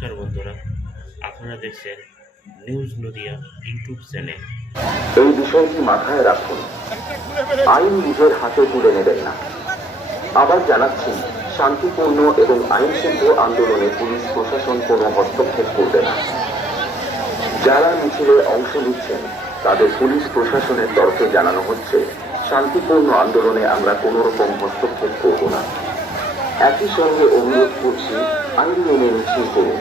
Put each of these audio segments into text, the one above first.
নমস্কার বন্ধুরা, আপনারা দেখছেন নিউজ নদিয়া ইউটিউব চ্যানেল এই বিষয়টি মাথায় রাখুন, আইন নিজের হাতে তুলে নেবেন না। আবার জানাচ্ছি, শান্তিপূর্ণ এবং আইন আইনসিদ্ধ আন্দোলনে পুলিশ প্রশাসন কোনো হস্তক্ষেপ করবে না। যারা মিছিলে অংশ নিচ্ছেন, তাদের পুলিশ প্রশাসনের তরফে জানানো হচ্ছে, শান্তিপূর্ণ আন্দোলনে আমরা কোনো রকম হস্তক্ষেপ করব না। একই সঙ্গে অনুরোধ করছি, আইন মেনে মিছিল করুন।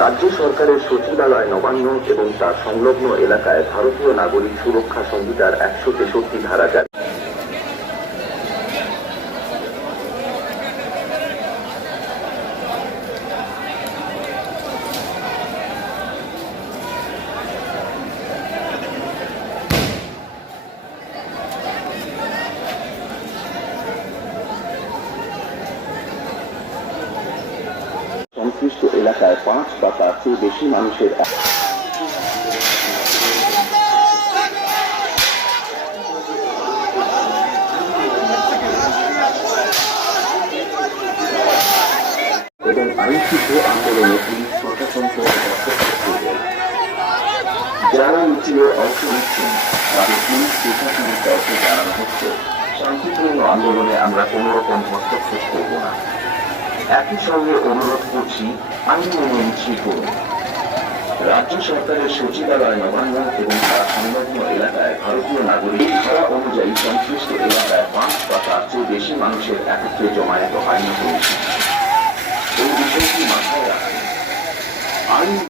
রাজ্য সরকারের সচিবালয় নবান্ন এবং তার সংলগ্ন এলাকায় ভারতীয় নাগরিক সুরক্ষা সংহিতার একশো তেষট্টি ধারা জারি। সংশ্লিষ্ট পাঁচ বা তার চেয়ে বেশি মানুষের এবং আইনসিদ্ধ আন্দোলনে পুলিশ প্রশাসন যারা মিছিলে অংশ নিচ্ছেন তাদের পুলিশ প্রশাসনের তরফে জানানো হচ্ছে শান্তিপূর্ণ আন্দোলনে আমরা কোনো রকম হস্তক্ষেপ করব না একই সঙ্গে অনুরোধ করছি আইন মেনে করুন রাজ্য সরকারের সচিবালয় নবান্ন এবং তার সংলগ্ন এলাকায় ভারতীয় নাগরিক ইচ্ছা অনুযায়ী সংশ্লিষ্ট এলাকায় পাঁচ বা তার চেয়ে বেশি মানুষের একত্রে জমায়েত হয়নি করেছে